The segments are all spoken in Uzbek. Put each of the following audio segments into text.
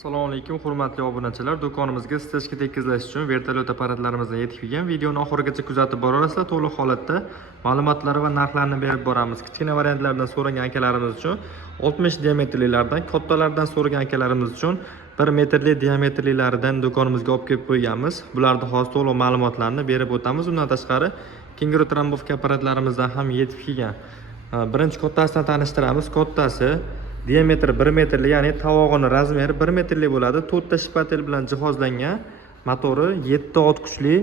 Assalomu alaykum hurmatli obunachilar. Do'konimizga stejga tekkizlash uchun vertolyot apparatlarimizdan yetib kelgan. Videoni oxirigacha kuzatib borasizlar. To'liq holatda ma'lumotlari va narxlarini berib boramiz. Kichkina variantlardan so'ragan akalarimiz uchun 60 diametrlilardan, kattalardan so'ragan akalarimiz uchun 1 metrli diametrlilaridan do'konimizga olib kelib qo'yganmiz. Bularda hozir to'liq ma'lumotlarni berib o'tamiz. Undan tashqari kenguru trombovka apparatlarimizdan ham yetib kelgan. Birinchi kattasidan tanishtiramiz. Kattasi diametri 1 metrli, ya'ni tovog'ini razmeri 1 metrli bo'ladi. 4 ta shpatel bilan jihozlangan. Motori 7 ot kuchli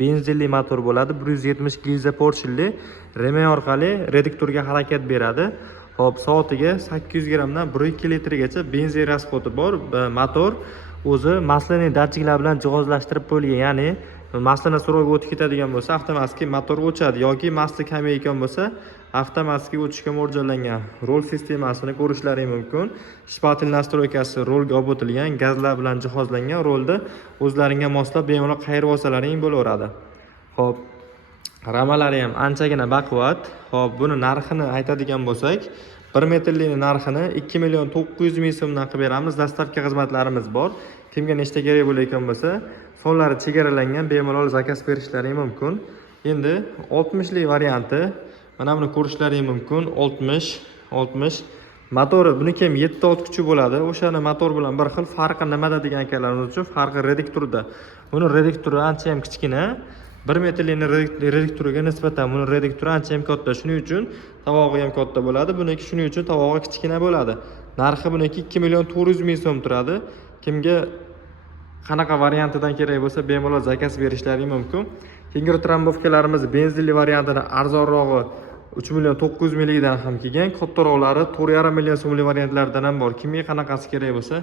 benzinli motor bo'ladi. 170 gilza porshilli remen orqali reduktorga harakat beradi. Hop, soatiga 800 grammdan 1-2 litrgacha benzin rasxodi bor. Motor o'zi maslaning datchiklar bilan jihozlashtirib qo'yilgan, ya'ni maslana so'rovga o'tib ketadigan bo'lsa, avtomatik motor o'chadi yoki masla kamaygan bo'lsa, avtomatik o'chishga mo'ljallangan rol sistemasini ko'rishlaring mumkin. Shpatel nastroykasi rolga olib o'tilgan, gazlar bilan jihozlangan. Rolda o'zlaringga moslab bemalol qayirib olsalaring bo'laveradi. Xo'p, ramalari ham anchagina baquvvat. Xo'p, buni narxini aytadigan bo'lsak, 1 metrli narxini 2 million 900 ming so'mdan qilib beramiz. Dastavka xizmatlarimiz bor. Kimga nechta kerak bo'layotgan bo'lsa, sonlari chegaralangan, bemalol zakaz berishlaring mumkin. Endi 60 lik varianti, mana buni ko'rishlaring mumkin. 60 motori buniki ham 7 ot kuchi bo'ladi. O'shani motor bilan bir xil. Farqi nimada degan akalarimiz uchun, farqi reduktorda. Buni reduktori ancha ham kichkina. 1 metrli reduktoriga nisbatan buni reduktori ancha ham katta. Shuning uchun tovog'i ham katta bo'ladi. Buniki shuning uchun tovog'i kichkina bo'ladi. Narxi buniki 2 million 400 ming so'm turadi. Kimga qanaqa variantidan kerak bo'lsa, bemalol zakaz berishlaring mumkin. Kenguru trombovkalarimiz benzinli variantini arzonrog'i 3 million 900 mingdan ham kelgan. Kattaroqlari 4,5 million so'mlik variantlardan ham bor. Kimga qanaqasi kerak bo'lsa,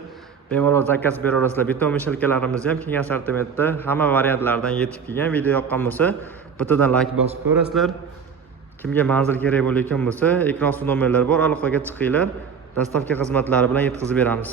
bemalol zakaz beraverasizlar. Bitom mishalkalarimiz ham keng assortimentda hamma variantlardan yetib kelgan. Video yoqqan bo'lsa, bittadan like bosib ko'rasizlar. Kimga manzil kerak bo'layotgan bo'lsa, ekran nomerlari bor, aloqaga chiqinglar. Dastavka xizmatlari bilan yetkazib beramiz.